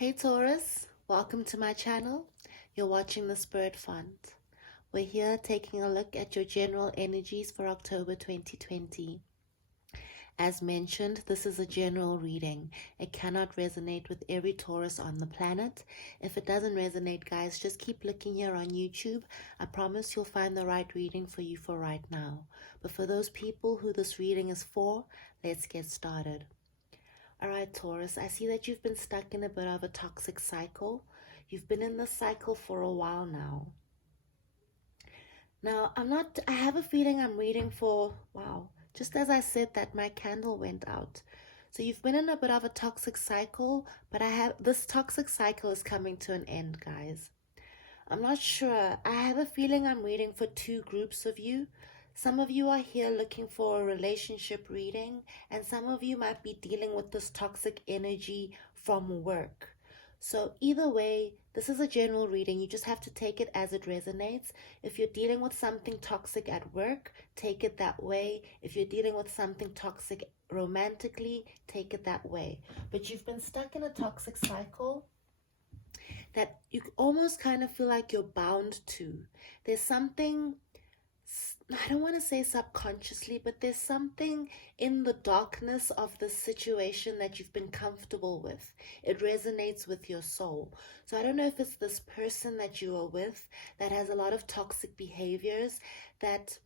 Hey Taurus, welcome to my channel. You're watching the Spirit Font. We're here taking a look at your general energies for October 2020. As mentioned, this is a general reading. It cannot resonate with every Taurus on the planet. If it doesn't resonate, guys, just keep looking here on YouTube. I promise you'll find the right reading for you for right now. But for those people who this reading is for, let's get started. Alright, Taurus, I see that you've been stuck in a bit of a toxic cycle. You've been in this cycle for a while now. Now, I have a feeling I'm reading for, wow, just as I said that, my candle went out. So you've been in a bit of a toxic cycle, but this toxic cycle is coming to an end, guys. I'm not sure. I have a feeling I'm reading for two groups of you. Some of you are here looking for a relationship reading, and some of you might be dealing with this toxic energy from work. So either way, this is a general reading. You just have to take it as it resonates. If you're dealing with something toxic at work, take it that way. If you're dealing with something toxic romantically, take it that way. But you've been stuck in a toxic cycle that you almost kind of feel like you're bound to. There's something, I don't want to say subconsciously, but there's something in the darkness of the situation that you've been comfortable with. It resonates with your soul. So I don't know if it's this person that you are with that has a lot of toxic behaviors that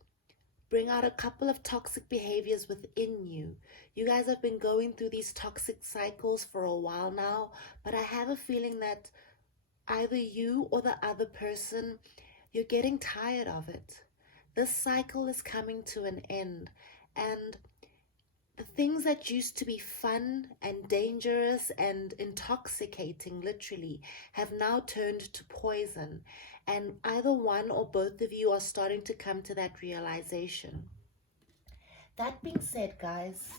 bring out a couple of toxic behaviors within you. You guys have been going through these toxic cycles for a while now, but I have a feeling that either you or the other person, you're getting tired of it. This cycle is coming to an end, and the things that used to be fun and dangerous and intoxicating, literally, have now turned to poison. And either one or both of you are starting to come to that realization. That being said, guys,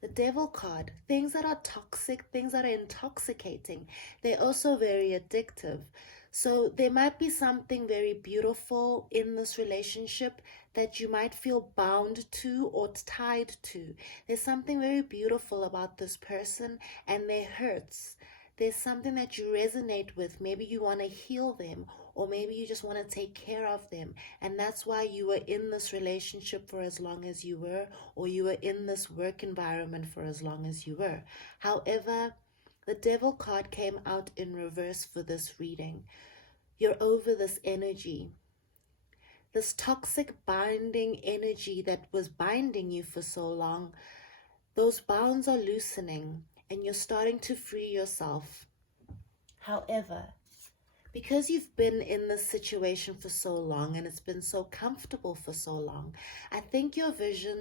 the Devil card, things that are toxic, things that are intoxicating, they're also very addictive. So there might be something very beautiful in this relationship that you might feel bound to or tied to. There's something very beautiful about this person and their hurts. There's something that you resonate with. Maybe you want to heal them, or maybe you just want to take care of them. And that's why you were in this relationship for as long as you were, or you were in this work environment for as long as you were. However, the Devil card came out in reverse for this reading. You're over this energy. This toxic binding energy that was binding you for so long, those bounds are loosening and you're starting to free yourself. However, because you've been in this situation for so long and it's been so comfortable for so long, I think your vision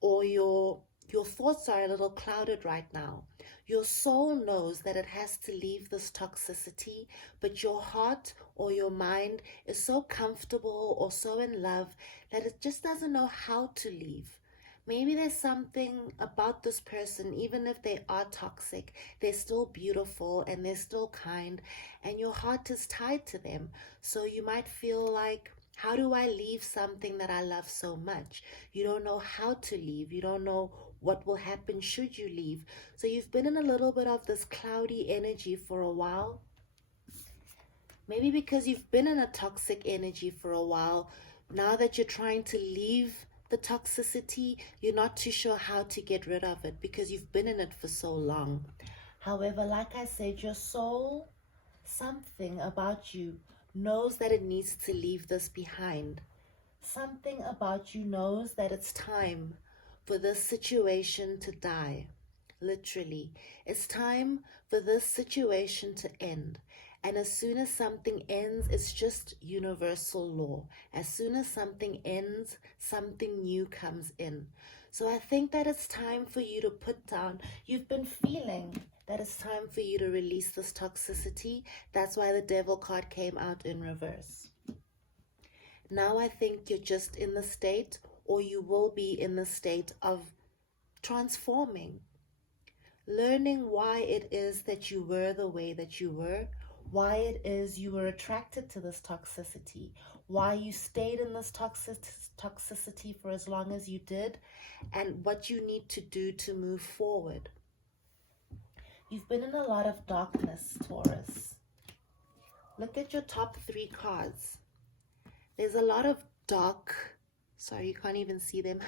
or your thoughts are a little clouded right now. Your soul knows that it has to leave this toxicity, but your heart or your mind is so comfortable or so in love that it just doesn't know how to leave. Maybe there's something about this person, even if they are toxic, they're still beautiful and they're still kind, and your heart is tied to them. So you might feel like, how do I leave something that I love so much? You don't know how to leave. You don't know what will happen should you leave. So you've been in a little bit of this cloudy energy for a while. Maybe because you've been in a toxic energy for a while, now that you're trying to leave the toxicity, you're not too sure how to get rid of it because you've been in it for so long. However, like I said, your soul, something about you knows that it needs to leave this behind. Something about you knows that it's time for this situation to die. Literally, it's time for this situation to end. And as soon as something ends, it's just universal law. As soon as something ends, something new comes in. So I think that it's time for you to put down. You've been feeling that it's time for you to release this toxicity. That's why the Devil card came out in reverse. Now I think you're just in the state, or you will be in the state of transforming. Learning why it is that you were the way that you were, why it is you were attracted to this toxicity, why you stayed in this toxicity for as long as you did, and what you need to do to move forward. You've been in a lot of darkness, Taurus. Look at your top 3 cards. There's a lot of dark, sorry, you can't even see them.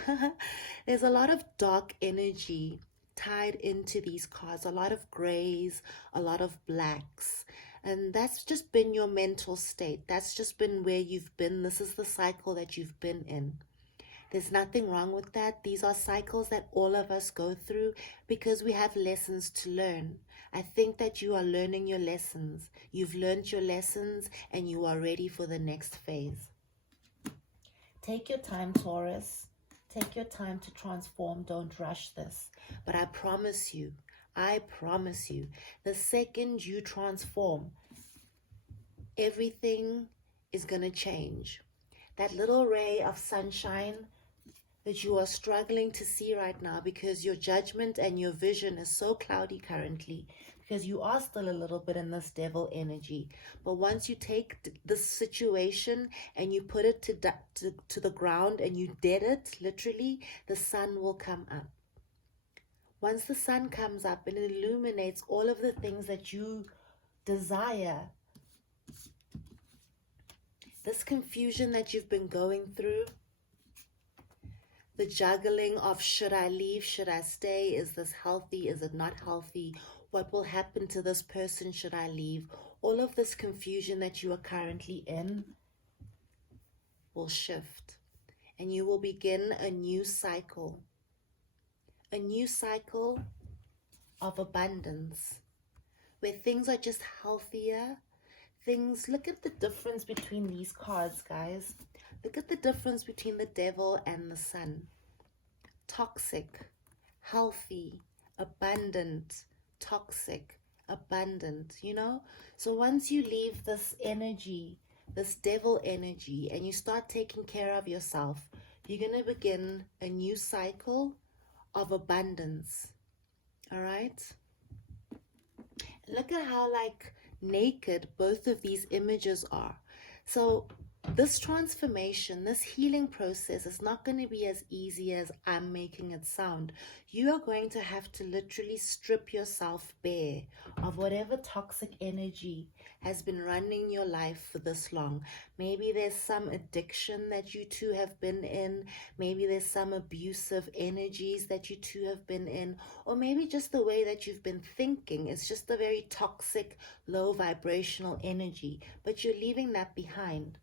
There's a lot of dark energy tied into these cards, a lot of grays, a lot of blacks. And that's just been your mental state. That's just been where you've been. This is the cycle that you've been in. There's nothing wrong with that. These are cycles that all of us go through because we have lessons to learn. I think that you are learning your lessons. You've learned your lessons and you are ready for the next phase. Take your time, Taurus. Take your time to transform. Don't rush this. But I promise you, the second you transform, everything is going to change. That little ray of sunshine that you are struggling to see right now because your judgment and your vision is so cloudy currently, because you are still a little bit in this devil energy. But once you take this situation and you put it to the ground and you dead it, literally, the sun will come up. Once the sun comes up and it illuminates all of the things that you desire, this confusion that you've been going through, the juggling of should I leave, should I stay, is this healthy, is it not healthy, what will happen to this person should I leave, all of this confusion that you are currently in will shift and you will begin a new cycle of abundance where things are just healthier. Things, look at the difference between these cards, guys. Look at the difference between the devil and the sun. Toxic, healthy, abundant, toxic, abundant, you know? So once you leave this energy, this devil energy, and you start taking care of yourself, you're going to begin a new cycle of abundance. All right? Look at how, like, naked both of these images are. So this transformation, this healing process is not going to be as easy as I'm making it sound. You are going to have to literally strip yourself bare of whatever toxic energy has been running your life for this long. Maybe there's some addiction that you two have been in. Maybe there's some abusive energies that you two have been in. Or maybe just the way that you've been thinking is just a very toxic, low vibrational energy. But you're leaving that behind.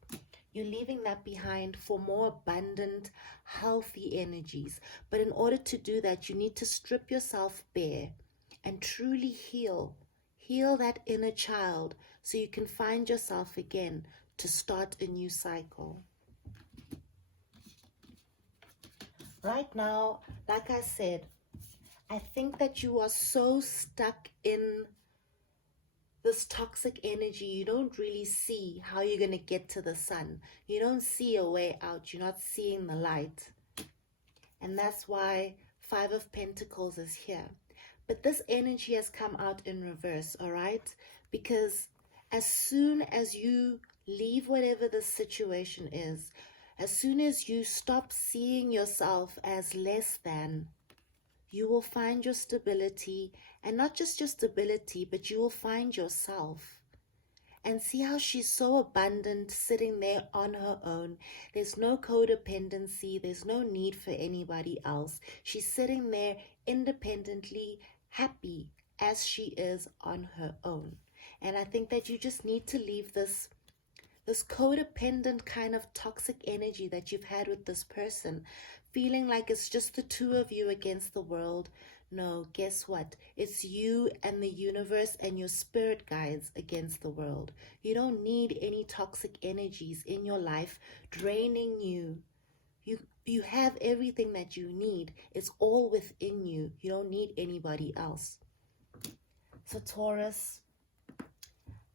You're leaving that behind for more abundant, healthy energies. But in order to do that, you need to strip yourself bare and truly heal. Heal that inner child so you can find yourself again to start a new cycle. Right now, like I said, I think that you are so stuck in this toxic energy, you don't really see how you're going to get to the sun. You don't see a way out. You're not seeing the light. And that's why 5 of Pentacles is here. But this energy has come out in reverse, all right? Because as soon as you leave whatever the situation is, as soon as you stop seeing yourself as less than, you will find your stability, and not just your stability, but you will find yourself. And see how she's so abundant, sitting there on her own. There's no codependency. There's no need for anybody else. She's sitting there independently, happy as she is on her own. And I think that you just need to leave this codependent kind of toxic energy that you've had with this person, feeling like it's just the two of you against the world. No, guess what? It's you and the universe and your spirit guides against the world. You don't need any toxic energies in your life draining you. You have everything that you need. It's all within you. You don't need anybody else. So Taurus,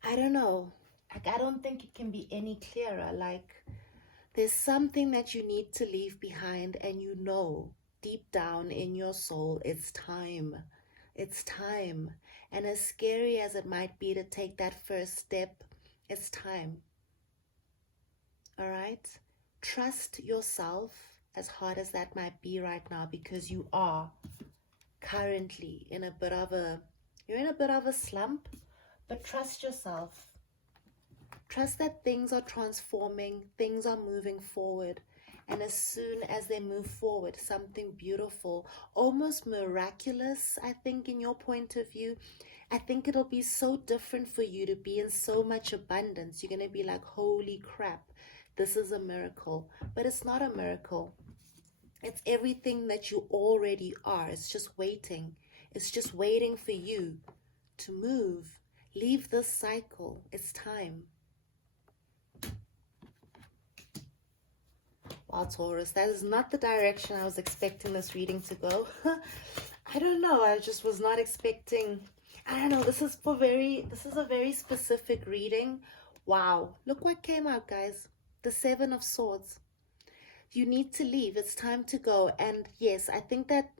I don't know. Like, I don't think it can be any clearer. Like, there's something that you need to leave behind, and you know deep down in your soul it's time. It's time. And as scary as it might be to take that first step, it's time. All right? Trust yourself, as hard as that might be right now, because you are currently in a bit of a You're in a bit of a slump, but trust yourself. Trust that things are transforming, things are moving forward. And as soon as they move forward, something beautiful, almost miraculous, I think, in your point of view, I think it'll be so different for you to be in so much abundance. You're going to be like, holy crap, this is a miracle. But it's not a miracle. It's everything that you already are. It's just waiting. It's just waiting for you to move. Leave this cycle. It's time. Wow, Taurus, that is not the direction I was expecting this reading to go. I don't know. I just was not expecting. I don't know. This is a very specific reading. Wow. Look what came out, guys. The Seven of Swords. You need to leave. It's time to go. And yes, I think that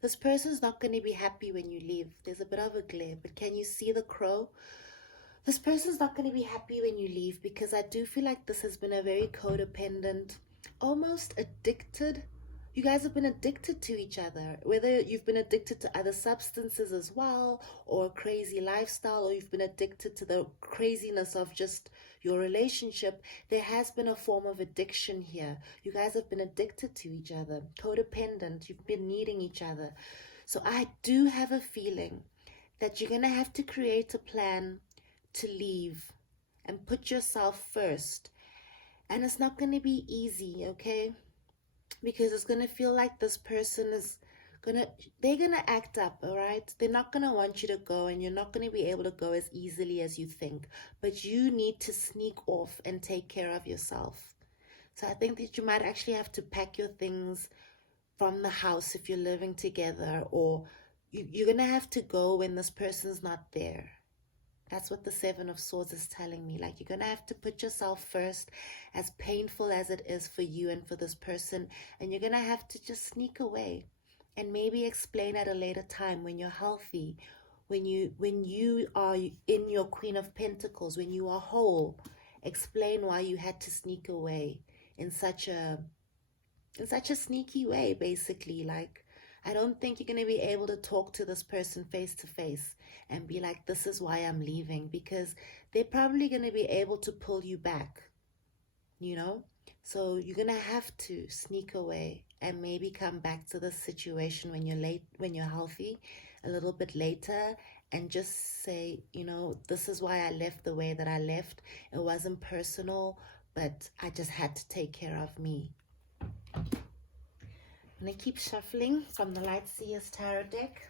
this person's not going to be happy when you leave. There's a bit of a glare, but can you see the crow? This person's not going to be happy when you leave, because I do feel like this has been a very codependent, almost addicted. You guys have been addicted to each other, whether you've been addicted to other substances as well, or a crazy lifestyle, or you've been addicted to the craziness of just your relationship. There has been a form of addiction here. You guys have been addicted to each other, codependent. You've been needing each other. So I do have a feeling that you're going to have to create a plan to leave and put yourself first. And it's not going to be easy, okay? Because it's going to feel like this person is they're going to act up, all right? They're not going to want you to go, and you're not going to be able to go as easily as you think. But you need to sneak off and take care of yourself. So I think that you might actually have to pack your things from the house if you're living together, or you're going to have to go when this person's not there. That's what the Seven of Swords is telling me. Like, you're going to have to put yourself first, as painful as it is for you and for this person. And you're going to have to just sneak away and maybe explain at a later time when you're healthy, when you are in your Queen of Pentacles, when you are whole. Explain why you had to sneak away in such a sneaky way, basically. Like, I don't think you're going to be able to talk to this person face to face and be like, this is why I'm leaving, because they're probably going to be able to pull you back, you know? So you're going to have to sneak away and maybe come back to this situation when you're healthy, a little bit later, and just say, you know, this is why I left the way that I left. It wasn't personal, but I just had to take care of me. I'm going to keep shuffling from the Light Seers Tarot deck.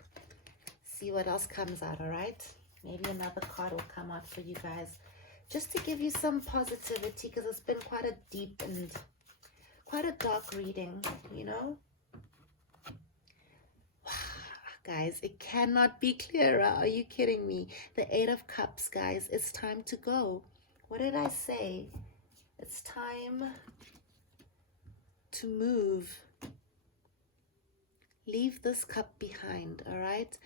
See what else comes out, all right? Maybe another card will come out for you guys, just to give you some positivity, because it's been quite a deep and quite a dark reading, you know? Guys, it cannot be clearer. Are you kidding me? The Eight of Cups, guys. It's time to go. What did I say? It's time to move. Leave this cup behind, all right?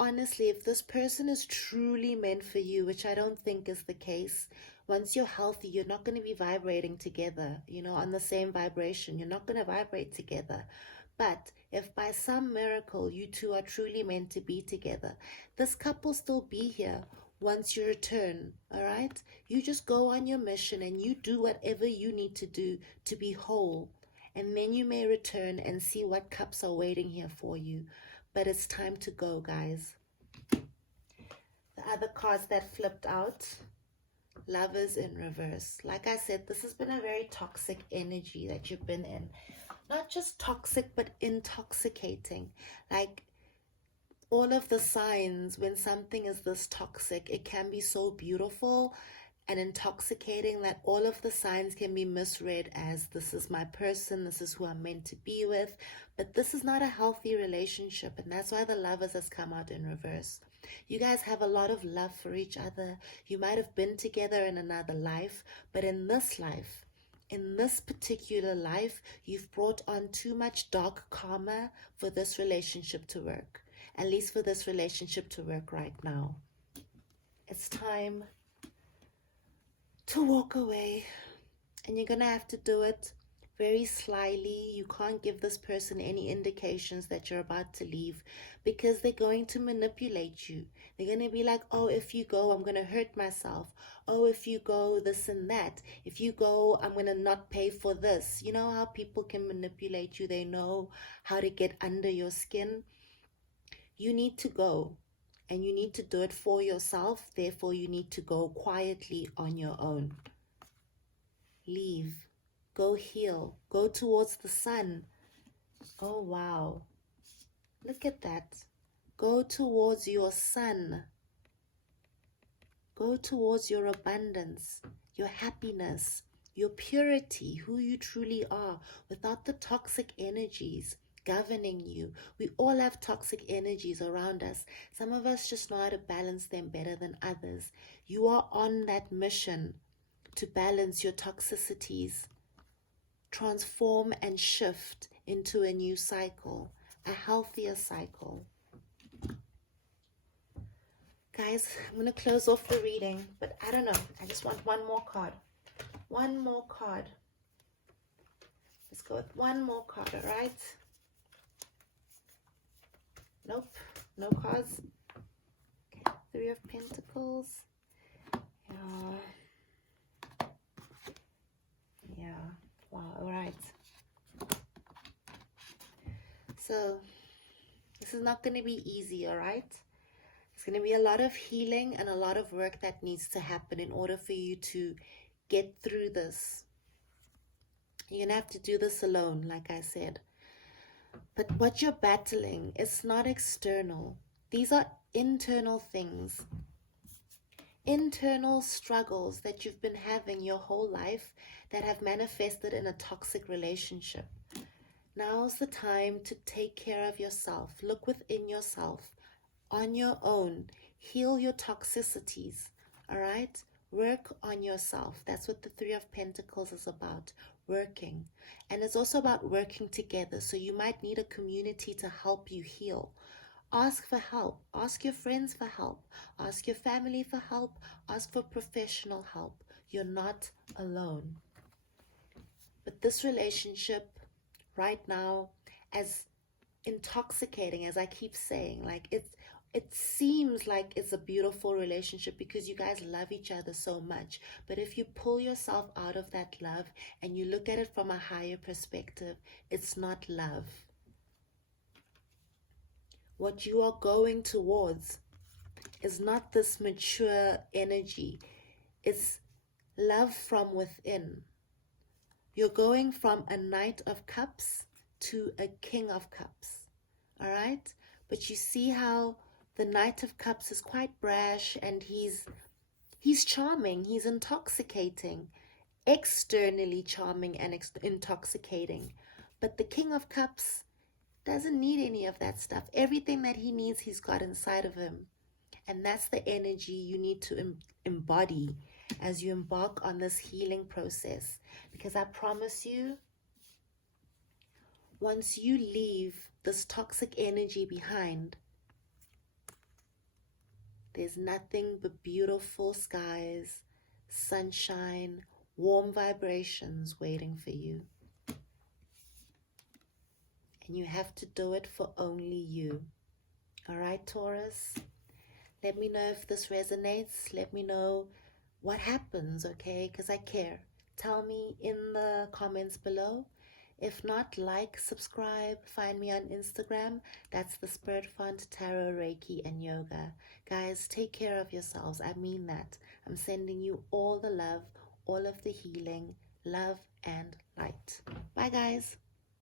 Honestly, if this person is truly meant for you, which I don't think is the case, once you're healthy, you're not going to be vibrating together, you know, on the same vibration. You're not going to vibrate together. But if by some miracle you two are truly meant to be together, this cup will still be here once you return, all right? You just go on your mission and you do whatever you need to do to be whole. And then you may return and see what cups are waiting here for you. But it's time to go, guys. The other cards that flipped out, Lovers in reverse. Like I said, this has been a very toxic energy that you've been in. Not just toxic, but intoxicating. Like, all of the signs, when something is this toxic, it can be so beautiful and intoxicating that all of the signs can be misread as, this is my person, this is who I'm meant to be with. But this is not a healthy relationship, and that's why the Lovers has come out in reverse. You guys have a lot of love for each other. You might have been together in another life, but in this life, in this particular life, you've brought on too much dark karma for this relationship to work. At least for this relationship to work right now. It's time to walk away, and you're gonna have to do it very slyly. You can't give this person any indications that you're about to leave, because they're going to manipulate you. They're going to be like, oh, if you go, I'm going to hurt myself. Oh, if you go, this and that. If you go, I'm going to not pay for this. You know how people can manipulate you? They know how to get under your skin. You need to go, and you need to do it for yourself. Therefore, you need to go quietly on your own. Leave. Go heal. Go towards the sun. Oh, wow. Look at that. Go towards your sun. Go towards your abundance, your happiness, your purity, who you truly are, without the toxic energies governing you. We all have toxic energies around us. Some of us just know how to balance them better than others. You are on that mission to balance your toxicities, transform and shift into a new cycle, a healthier cycle. Guys, I'm going to close off the reading, but I don't know. I just want one more card. One more card. Let's go with one more card, all right? Nope, no cards. Okay, Three of Pentacles. Yeah, wow, all right. So, this is not going to be easy, all right? It's going to be a lot of healing and a lot of work that needs to happen in order for you to get through this. You're going to have to do this alone, like I said. But what you're battling is not external. These are internal things. Internal struggles that you've been having your whole life that have manifested in a toxic relationship. Now's the time to take care of yourself. Look within yourself. On your own, heal your toxicities, all right? Work on yourself. That's what the Three of Pentacles is about, working. And it's also about working together. So you might need a community to help you heal. Ask for help. Ask your friends for help. Ask your family for help. Ask for professional help. You're not alone. But this relationship right now, as intoxicating as I keep saying, like it seems like it's a beautiful relationship because you guys love each other so much. But if you pull yourself out of that love and you look at it from a higher perspective, it's not love. What you are going towards is not this mature energy. It's love from within. You're going from a Knight of Cups to a King of Cups. All right? But you see how the Knight of Cups is quite brash, and he's charming, he's intoxicating, externally charming and intoxicating. But the King of Cups doesn't need any of that stuff. Everything that he needs, he's got inside of him. And that's the energy you need to embody as you embark on this healing process. Because I promise you, once you leave this toxic energy behind, there's nothing but beautiful skies, sunshine, warm vibrations waiting for you. And you have to do it for only you. All right, Taurus? Let me know if this resonates. Let me know what happens, okay? Because I care. Tell me in the comments below. If not, like, subscribe, find me on Instagram. That's the Spirit Font, Tarot, Reiki, and Yoga. Guys, take care of yourselves. I mean that. I'm sending you all the love, all of the healing, love and light. Bye, guys.